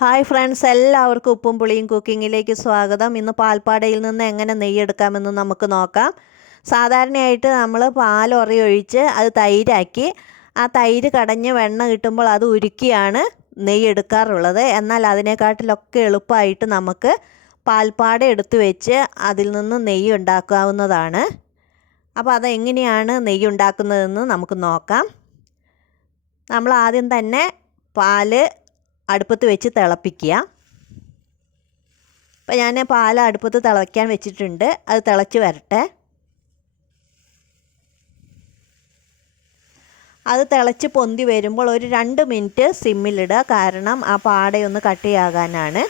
Hi friends എല്ലാവർക്കും ഉപ്പും പുളിയും കുക്കിങ്ങിലേക്ക് സ്വാഗതം. ഇന്ന് പാൽപ്പാടയിൽ നിന്ന് എങ്ങനെ നെയ്യെടുക്കാമെന്ന് നമുക്ക് നോക്കാം. സാധാരണയായിട്ട് നമ്മൾ പാൽ ഉറയൊഴിച്ച് അത് തൈരാക്കി ആ തൈര് കടഞ്ഞ് വെണ്ണ കിട്ടുമ്പോൾ അത് ഉരുക്കിയാണ് നെയ്യെടുക്കാറുള്ളത്. എന്നാൽ അതിനെക്കാട്ടിലൊക്കെ എളുപ്പമായിട്ട് നമുക്ക് പാൽപ്പാട എടുത്തു വെച്ച് അതിൽ നിന്ന് നെയ്യ് ഉണ്ടാക്കാവുന്നതാണ്. അപ്പോൾ അതെങ്ങനെയാണ് നെയ്യ് ഉണ്ടാക്കുന്നതെന്ന് നമുക്ക് നോക്കാം. നമ്മൾ ആദ്യം തന്നെ പാൽ അടുപ്പത്ത് വെച്ച് തിളപ്പിക്കുക. അപ്പോൾ ഞാൻ പാൽ അടുപ്പത്ത് തിളയ്ക്കാൻ വെച്ചിട്ടുണ്ട്. അത് തിളച്ച് വരട്ടെ. അത് തിളച്ച് പൊന്തി വരുമ്പോൾ ഒരു രണ്ട് മിനിറ്റ് സിമ്മിലിടുക. കാരണം ആ പാടയൊന്ന് കട്ടിയാകാനാണ്.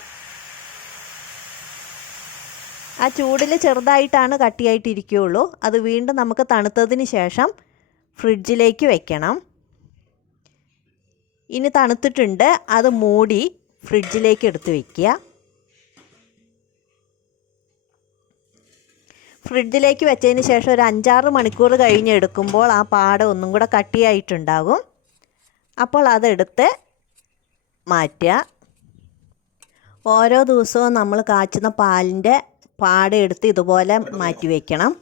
ആ ചൂടിൽ ചെറുതായിട്ടാണ് കട്ടിയായിട്ടിരിക്കുകയുള്ളൂ. അത് വീണ്ടും നമുക്ക് തണുത്തതിന് ശേഷം ഫ്രിഡ്ജിലേക്ക് വെക്കണം. ഇനി തണുത്തിട്ടുണ്ട്. അത് മൂടി ഫ്രിഡ്ജിലേക്ക് എടുത്ത് വയ്ക്കുക ഫ്രിഡ്ജിലേക്ക് വെച്ചതിന് ശേഷം ഒരു അഞ്ചാറ് മണിക്കൂർ കഴിഞ്ഞ് എടുക്കുമ്പോൾ ആ പാട ഒന്നും കൂടെ കട്ടിയായിട്ടുണ്ടാകും. അപ്പോൾ അതെടുത്ത് മാറ്റുക. ഓരോ ദിവസവും നമ്മൾ കാച്ചുന്ന പാലിന്റെ പാട എടുത്ത് ഇതുപോലെ മാറ്റി വയ്ക്കണം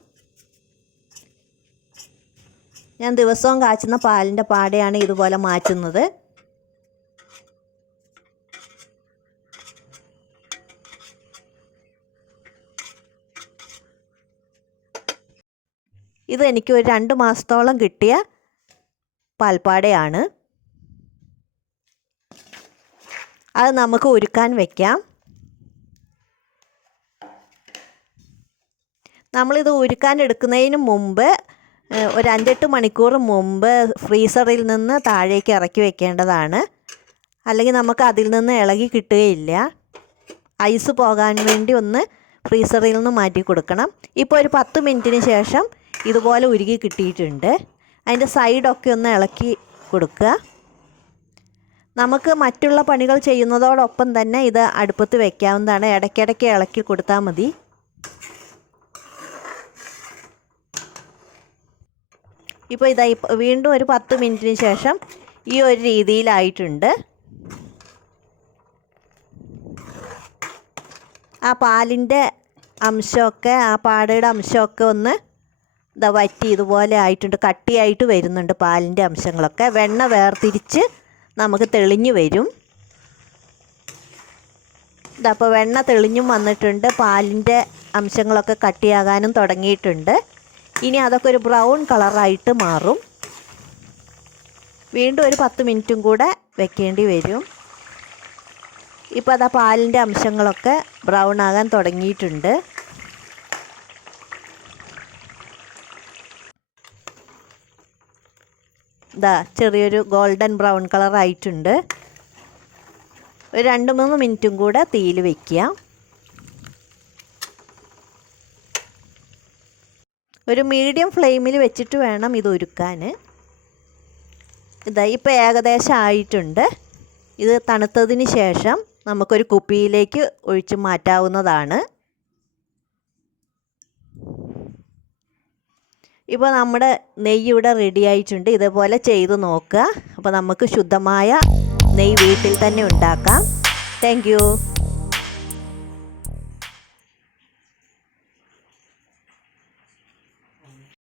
ഞാൻ ദിവസവും കാച്ചുന്ന പാലിന്റെ പാടയാണ് ഇതുപോലെ മാറ്റുന്നത്. ഇത് എനിക്ക് ഒരു രണ്ട് മാസത്തോളം കിട്ടിയ പാൽപ്പാടയാണ്. അത് നമുക്ക് ഒരുക്കാൻ വയ്ക്കാം നമ്മളിത് ഉരുക്കാൻ എടുക്കുന്നതിന് മുമ്പ് ഒരു അഞ്ചെട്ട് മണിക്കൂർ മുമ്പ് ഫ്രീസറിൽ നിന്ന് താഴേക്ക് ഇറക്കി വെക്കേണ്ടതാണ്. അല്ലെങ്കിൽ നമുക്ക് അതിൽ നിന്ന് ഇളകി കിട്ടുകയില്ല. ഐസ് പോകാൻ വേണ്ടി ഒന്ന് ഫ്രീസറിൽ നിന്ന് മാറ്റി കൊടുക്കണം. ഇപ്പോൾ ഒരു പത്ത് മിനിറ്റിന് ശേഷം ഇതുപോലെ ഉരുകി കിട്ടിയിട്ടുണ്ട്. അതിന്റെ സൈഡൊക്കെ ഒന്ന് ഇളക്കി കൊടുക്കുക. നമുക്ക് മറ്റുള്ള പണികൾ ചെയ്യുന്നതോടൊപ്പം തന്നെ ഇത് അടുപ്പത്ത് വയ്ക്കാവുന്നതാണ് ഇടയ്ക്കിടയ്ക്ക് ഇളക്കി കൊടുത്താൽ മതി. ഇപ്പോൾ ഇതാ വീണ്ടും ഒരു പത്ത് മിനിറ്റിന് ശേഷം ഈ ഒരു രീതിയിലായിട്ടുണ്ട്. ആ പാലിന്റെ അംശമൊക്കെ ആ പാടയുടെ അംശമൊക്കെ ഒന്ന് ഇതാ വറ്റി ഇതുപോലെ ആയിട്ടുണ്ട് കട്ടിയായിട്ട് വരുന്നുണ്ട് പാലിന്റെ അംശങ്ങളൊക്കെ. വെണ്ണ വേർതിരിച്ച് നമുക്ക് തെളിഞ്ഞു വരും. ഇതപ്പോൾ വെണ്ണ തെളിഞ്ഞും വന്നിട്ടുണ്ട് പാലിന്റെ അംശങ്ങളൊക്കെ കട്ടിയാകാനും തുടങ്ങിയിട്ടുണ്ട്. ഇനി അതൊക്കെ ഒരു ബ്രൗൺ കളറായിട്ട് മാറും. വീണ്ടും ഒരു പത്ത് മിനിറ്റും കൂടെ വെക്കേണ്ടി വരും. ഇപ്പോൾ അതാ പാലിന്റെ അംശങ്ങളൊക്കെ ബ്രൗൺ ആകാൻ തുടങ്ങിയിട്ടുണ്ട്. ഇതാ ചെറിയൊരു ഗോൾഡൻ ബ്രൗൺ കളർ ആയിട്ടുണ്ട്. ഒരു രണ്ട് മൂന്ന് മിനിറ്റും കൂടെ തീയിൽ വയ്ക്കുക ഒരു മീഡിയം ഫ്ലെയിമിൽ വെച്ചിട്ട് വേണം ഇത് ഒരുക്കാൻ ഇതാ ഇപ്പോൾ ഏകദേശം ആയിട്ടുണ്ട്. ഇത് തണുത്തതിന് ശേഷം നമുക്കൊരു കുപ്പിയിലേക്ക് ഒഴിച്ച് മാറ്റാവുന്നതാണ്. ഇപ്പോൾ നമ്മുടെ നെയ്യ് ഇവിടെ റെഡി ആയിട്ടുണ്ട്. ഇതേപോലെ ചെയ്ത് നോക്കുക. അപ്പോൾ നമുക്ക് ശുദ്ധമായ നെയ്യ് വീട്ടിൽ തന്നെ ഉണ്ടാക്കാം. താങ്ക്